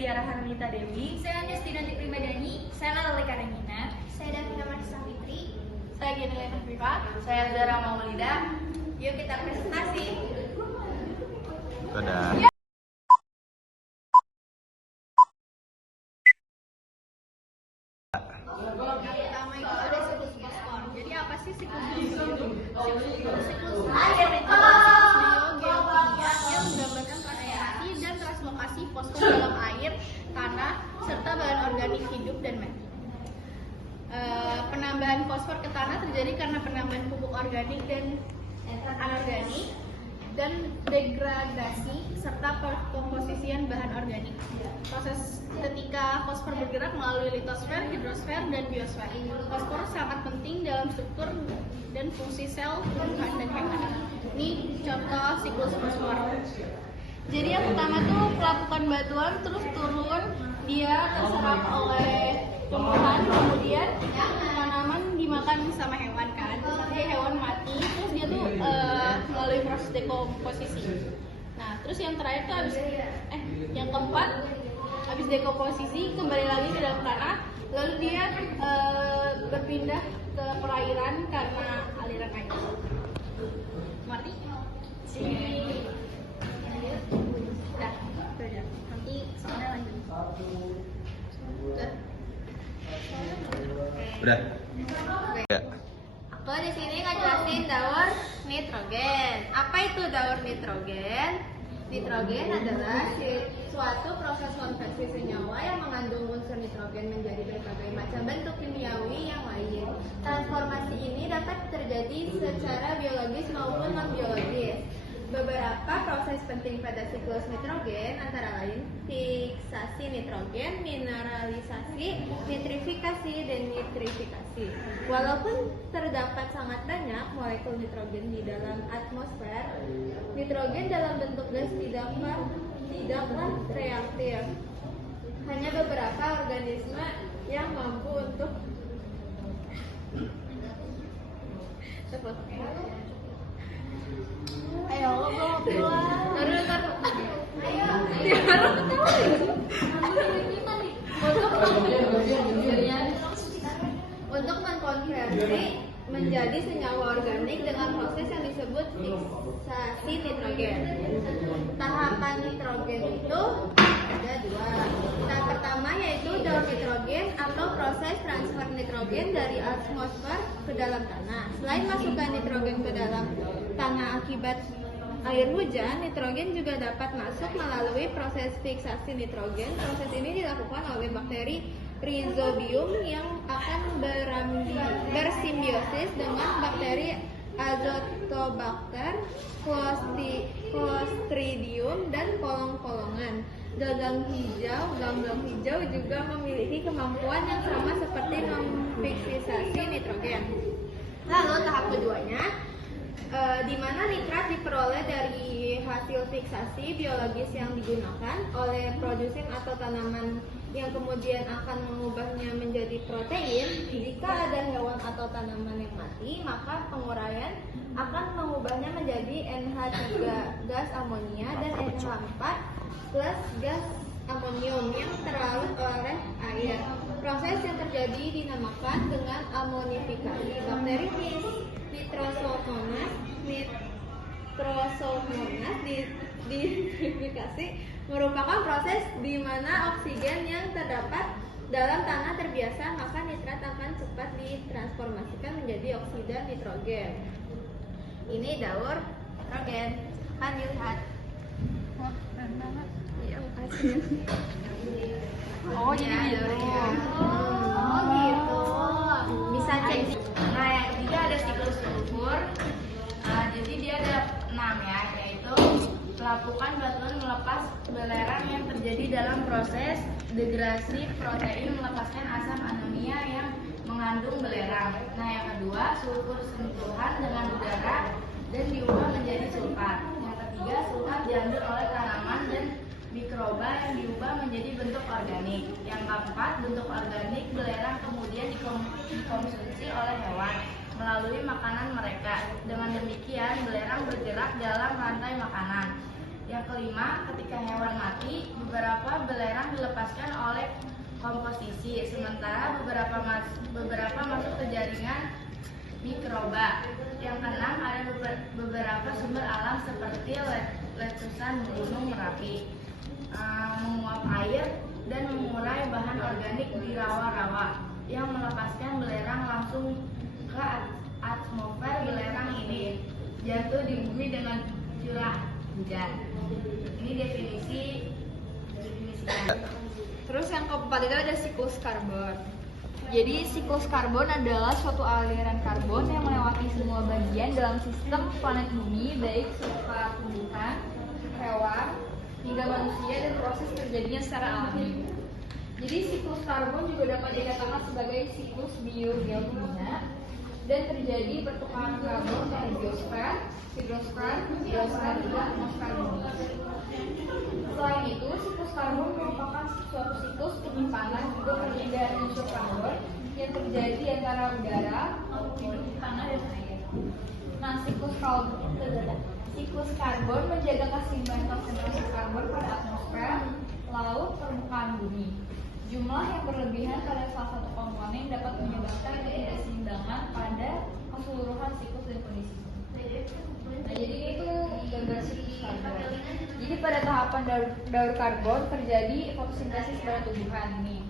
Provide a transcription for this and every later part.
Tiara Hanunita Dewi. Saya Justinanti Primadani. Saya Natalie Karenina. Saya Davina Marisa Fitri. Saya Genelena Viva. Saya Zara Maulida. Yuk kita presentasi. Dadah. Yang pertama itu ada siklus fosfor. Jadi apa sih siklus fosfor? Siklus geokimia yang menggambarkan transportasi dan translokasi fosfor dalam air, tanah, serta bahan organik hidup dan mati. Penambahan fosfor ke tanah terjadi karena penambahan pupuk organik dan anorganik dan degradasi serta perkomposisian bahan organik. Proses ketika fosfor bergerak melalui litosfer, hidrosfer, dan biosfer. Fosfor sangat penting dalam struktur dan fungsi sel tumbuhan dan hewan. Ini contoh siklus fosfor. Jadi yang pertama tuh pelapukan batuan terus turun, dia terserap oleh tumbuhan, kemudian tanaman dimakan sama hewan kan. Terus nanti hewan mati, terus dia tuh melalui proses dekomposisi. Nah, terus yang terakhir tuh yang keempat habis dekomposisi kembali lagi ke dalam tanah, lalu dia berpindah ke perairan karena aliran air. Mati? Udah, nanti semuanya lanjut. Udah. Ya. Aku di sini ngejelasin daur nitrogen. Apa itu daur nitrogen? Nitrogen adalah suatu proses konversi senyawa yang mengandung unsur nitrogen menjadi berbagai macam bentuk kimiawi yang lain. Transformasi ini dapat terjadi secara biologis maupun non-biologis. Beberapa proses penting pada siklus nitrogen antara lain fiksasi nitrogen, mineralisasi, nitrifikasi, dan nitrifikasi. Walaupun terdapat sangat banyak molekul nitrogen di dalam atmosfer, nitrogen dalam bentuk gas tidaklah reaktif. Hanya beberapa organisme yang mampu untuk Ayo, lo pulang. Taruh. Untuk mengkonversi menjadi senyawa organik dengan proses yang disebut fiksasi nitrogen. Tahapan nitrogen itu ada dua. Tahap pertama yaitu daur nitrogen atau proses transfer nitrogen dari atmosfer ke dalam tanah. Selain masukkan nitrogen ke dalam tanah akibat air hujan, nitrogen juga dapat masuk melalui proses fiksasi nitrogen. Proses ini dilakukan oleh bakteri Rhizobium yang akan bersimbiosis dengan bakteri Azotobacter, Clostridium, dan kolong-kolongan. Ganggang hijau juga memiliki kemampuan yang sama seperti memfiksasi nitrogen. Lalu tahap keduanya, di mana nitrat diperoleh dari hasil fiksasi biologis yang digunakan oleh produsen atau tanaman yang kemudian akan mengubahnya menjadi protein. Jika ada hewan atau tanaman yang mati, maka penguraian akan mengubahnya menjadi NH3 gas amonia dan NH4 plus gas amonium yang terlarut oleh air. Proses yang terjadi dinamakan dengan amonifikasi. Bakteri Nitrosomonas dinitrifikasi merupakan proses di mana oksigen yang terdapat dalam tanah terbiasa, maka nitrat akan cepat ditransformasikan menjadi oksida nitrogen. Ini daur nitrogen. Kan dilihat. Iya, makasih. Oh, jadi gitu. Oh, gitu. Bisa cek. Nah, yang ketiga ada siklus sulfur. Jadi dia ada 6 ya, yaitu pelapukan batuan melepas belerang yang terjadi dalam proses degradasi protein melepaskan asam amonia yang mengandung belerang. Nah, yang kedua sulfur sentuhan dengan udara dan diubah menjadi sulfat. Yang ketiga sulfat diambil oleh tanaman dan mikroba yang diubah menjadi bentuk organik. Yang keempat bentuk organik belerang kemudian dikonsumsi oleh hewan melalui makanan mereka. Dengan demikian belerang bergerak dalam rantai makanan. Yang kelima, ketika hewan mati, beberapa belerang dilepaskan dilepaskan oleh komposisi, sementara beberapa masuk ke jaringan mikroba. Yang keenam, ada beberapa sumber alam seperti letusan gunung Merapi, menguap air dan mengurai bahan organik di rawa-rawa yang melepaskan belerang langsung ke atmosfer. Belerang ini jatuh di bumi dengan curah hujan. Ini definisinya. Terus yang keempat itu ada siklus karbon. Jadi siklus karbon adalah suatu aliran karbon yang melewati semua bagian dalam sistem planet bumi, baik berupa tumbuhan, hewan, hingga manusia, dan proses terjadinya secara alami. Jadi siklus karbon juga dapat dikatakan sebagai siklus biogeokimia dan terjadi pertukaran karbon dari biosfer, hidrosfer, dan atmosfer bumi. Selain itu, siklus karbon merupakan suatu siklus penyimpanan juga perpindahan unsur karbon yang terjadi antara udara, hidup, tanah, dan air. Nah, siklus karbon menjaga keseimbangan konsentrasi karbon pada atmosfer, laut, permukaan bumi. Jumlah yang berlebihan pada salah satu komponen dapat menyebabkan ketidakseimbangan pada keseluruhan siklus dan kondisi. Nah, jadi itu gambar siklus karbon. Jadi pada tahapan daur karbon terjadi fotosintesis pada tumbuhan ini.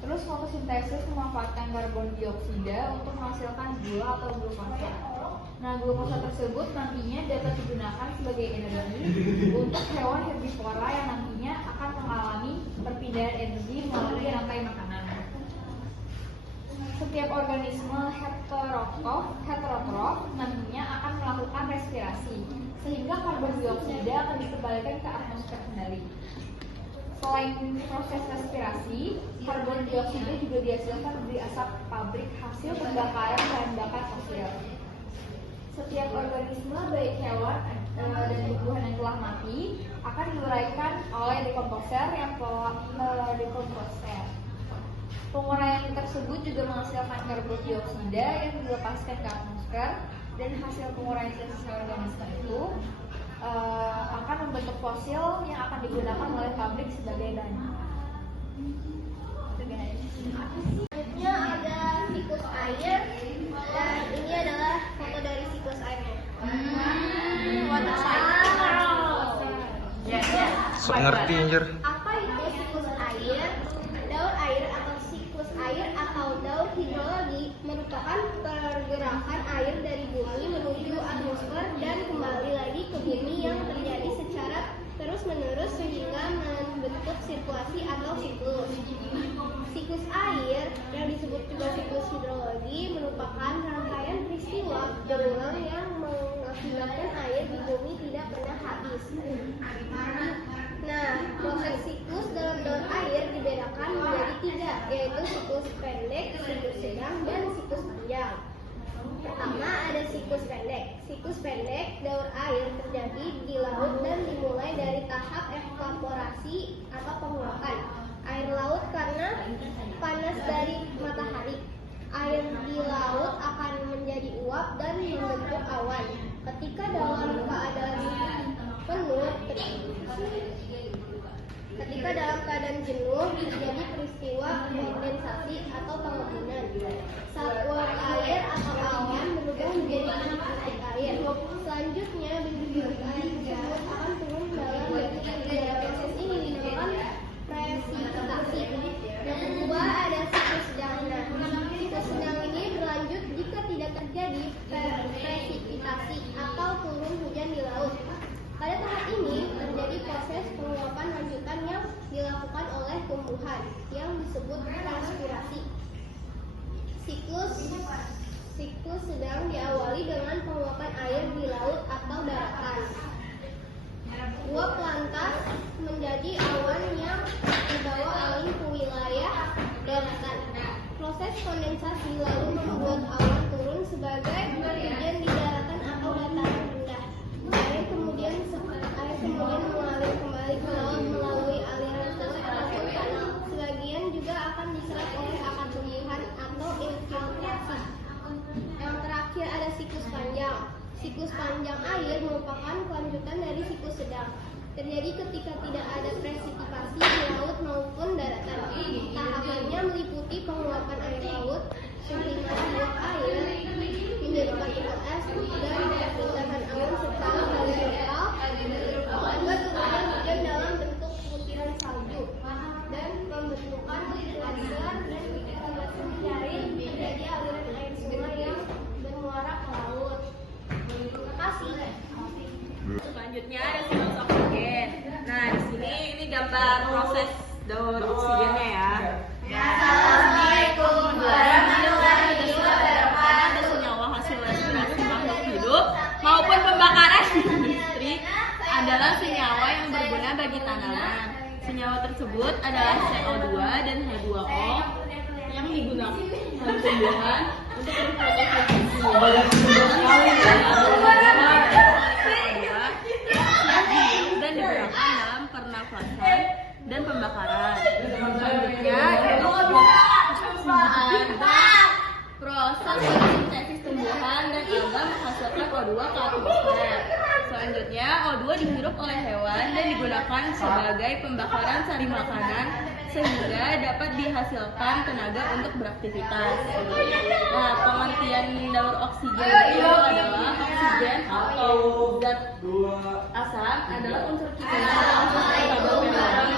Terus fotosintesis memanfaatkan karbon dioksida untuk menghasilkan gula atau glukosa. Nah, glukosa tersebut nantinya dapat digunakan sebagai energi untuk hewan herbivora yang nantinya akan mengalami perpindahan energi melalui rantai makanan. Setiap organisme heterotrof nantinya akan melakukan respirasi, sehingga karbon dioksida akan dikembalikan ke atmosfer kembali. Selain proses respirasi, karbon dioksida juga dihasilkan dari asap pabrik hasil pembakaran bahan bakar fosil. Setiap organisme, baik hewan dan tumbuhan yang telah mati, akan diuraikan oleh dekomposer yang telah mendekomposer. Penguraian tersebut juga menghasilkan karbon dioksida yang dilepaskan ke atmosfer, dan hasil penguraian sisa organisme itu akan membentuk fosil yang akan digunakan oleh pabrik sebagai bahan bakar. Selanjutnya ada siklus air, dan ini adalah foto dari siklus airnya. Water cycle. Sok ngerti anjir. Apa itu siklus air? Daur air atau siklus air atau daur hidrologi merupakan pergerakan air dari bumi menuju atmosfer dan kembali lagi ke bumi yang terjadi secara terus-menerus sehingga membentuk sirkulasi atau siklus. Siklus air yang disebut juga siklus hidrologi merupakan rangkaian peristiwa berulang yang mengakibatkan air di bumi tidak pernah habis. Nah, proses siklus dalam daur air dibedakan menjadi 3, yaitu siklus pendek, siklus sedang, dan siklus panjang. Pertama ada siklus pendek. Siklus pendek daur air terjadi di laut dan dimulai dari tahap evaporasi atau penguapan air laut karena panas dari matahari. Air di laut akan menjadi uap dan membentuk awan. Ketika dalam jenuh terjadi peristiwa kondensasi atau pengebunan. Saat uap air atau awan berubah menjadi bintik air. Selanjutnya bintik air tersebut akan turun dalam bentuk air. Proses ini dinamakan presipitasi. Yang kedua ada siklus sedang. Siklus sedang ini berlanjut jika tidak terjadi presipitasi atau turun hujan di laut. Pada tahap ini terjadi proses penguapan lanjutan yang dilakukan oleh tumbuhan yang disebut transpirasi. Siklus sedang diawali dengan penguapan air di laut atau daratan. Uap lantas menjadi awan yang dibawa angin ke wilayah daratan. Proses kondensasi lalu membuat awan turun sebagai hujan di daratan atau dataran rendah. Air kemudian mengalir kembali ke laut melalui aliran sungai ataupun kanal. Sebagian juga akan diserap oleh akar tumbuhan atau infiltrasi. Yang terakhir ada siklus panjang. Siklus panjang air merupakan kelanjutan dari siklus sedang. Terjadi Jadi ketika tidak ada presipitasi di laut maupun daratan, tahapannya meliputi penguapan air laut, sublimasi uap air menjadi partikel es dan perpindahan awan secara horizontal, agar kemudian hujan dalam bentuk butiran salju dan pembentukan glacier dan glacier mencair menjadi aliran air sungai yang bermuara ke laut. Terima kasih. Selanjutnya ada siklus oksigen. Nah, di sini ini gambar proses daur oksigennya ya. Assalamualaikum warahmatullahi wabarakatuh. Ada senyawa hasil respirasi makhluk hidup maupun pembakaran di industri adalah senyawa yang berguna bagi tanaman. Senyawa tersebut adalah CO2 dan H2O yang digunakan oleh tumbuhan untuk dan digunakan dalam pernafasan dan pembakaran. Selanjutnya proses fotosintesis tumbuhan dan alga menghasilkan O2 ke atmosfer. Selanjutnya O2 dihirup oleh hewan dan digunakan sebagai pembakaran sari makanan sehingga dapat dihasilkan tenaga untuk beraktivitas. Nah, pengertian daur oksigen itu adalah oksigen atau zat asam adalah unsur kimia dalam karbon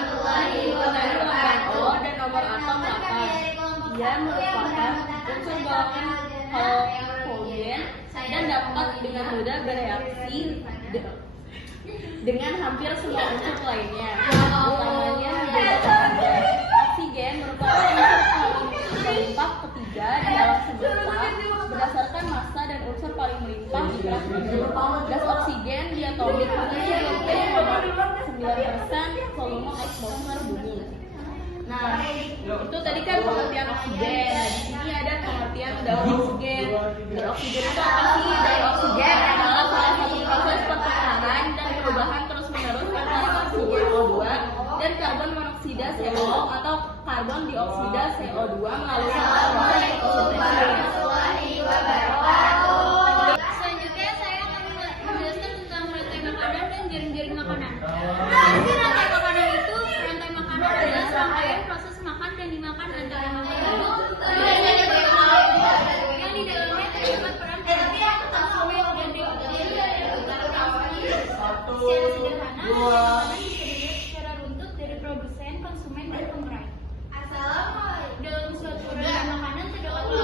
O dan nomor atom 8. Ia merupakan unsur golongan halogen dan dapat dengan mudah bereaksi dengan hampir semua unsur lainnya, utamanya hidrogen. Oksigen merupakan unsur paling melimpah ketiga di alam semesta berdasarkan massa dan unsur paling melimpah di gerak bumi. Gas oksigen diatomik memiliki 29% volume atmosfer bumi. Nah, itu tadi kan pengertian oksigen. Nah, di sini ada pengertian daur oksigen. Daur oksigen itu apa sih? Daur oksigen adalah salah satu proses pertukaran dan perubahan terus-menerus antara oksigen O2 dan karbon monoksida CO atau karbon dioksida CO2 melalui proses fotosintesis. Selanjutnya saya akan menjelaskan tentang rantai makanan dan jaring-jaring makanan. Rantai makanan itu rantai makanan adalah rangkaian proses makan dan dimakan antara makhluk hidup yang di dalamnya terdapat peran konsumen dan dekoder. Secara sederhana, makanan terdiri secara runtut dari produsen, konsumen, dan pengurai. Dalam suatu rantai makanan terdapat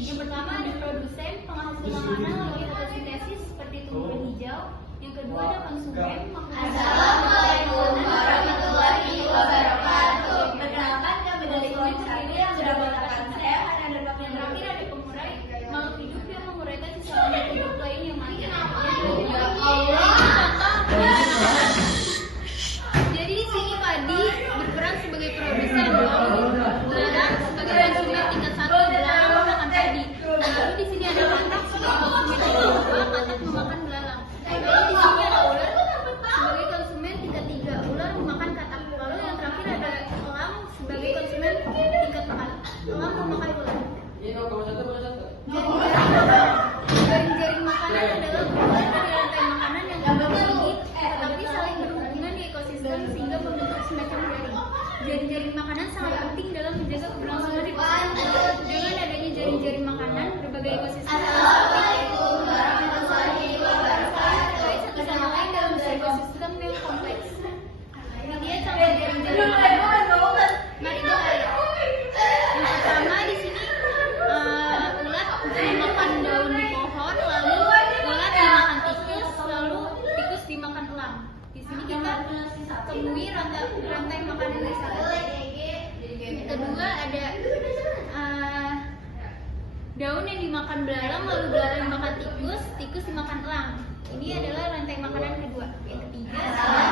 yang pertama ada produsen, penghasil makanan melalui fotosintesis seperti tumbuhan hijau. Yang kedua ada konsumen, Assalamualaikum warahmatullahi wabarakatuh. Perkenalkan kami dari kelompok saya yang sudah mengatakan saya akan ada yang terakhir ada pengurai, makhluk hidup yang menguraikan sisa makhluk hidup lain yang mati. Ya Allah. Jadi di sini padi berperan sebagai produsen, belalang sebagai konsumen tingkat 1, belalang memakan padi. Lalu di sini ada katak sebagai konsumen tingkat 2, katak memakan belalang. Lalu di sini ada ular sebagai konsumen tingkat 3, ular memakan katak. Lalu yang terakhir ada elang sebagai konsumen tingkat 4, elang memakan ular. Jaring-jaring makanan adalah bagian dari rantai makanan yang tidak tinggi, tetapi saling berhubungan di ekosistem sehingga membentuk semacam jaring. Jaring-jaring makanan sangat penting dalam menjaga keberlangsungan ekosistem. Dengan adanya jaring-jaring makanan, berbagai ekosistem Assalamualaikum warahmatullahi wabarakatuh. terkait satu sama lain dalam ekosistem yang kompleks. Ini dia contoh jaring-jaring makanan. Mari kita lihat. Yang pertama di sini ulat dimakan daun di pohon, lalu ulat dimakan tikus, lalu tikus dimakan elang. Di sini kita temui rantai makanan di sana. Yang kedua ada daun yang dimakan belalang, lalu belalang dimakan tikus, tikus dimakan elang. Ini adalah rantai makanan kedua. Yang ketiga adalah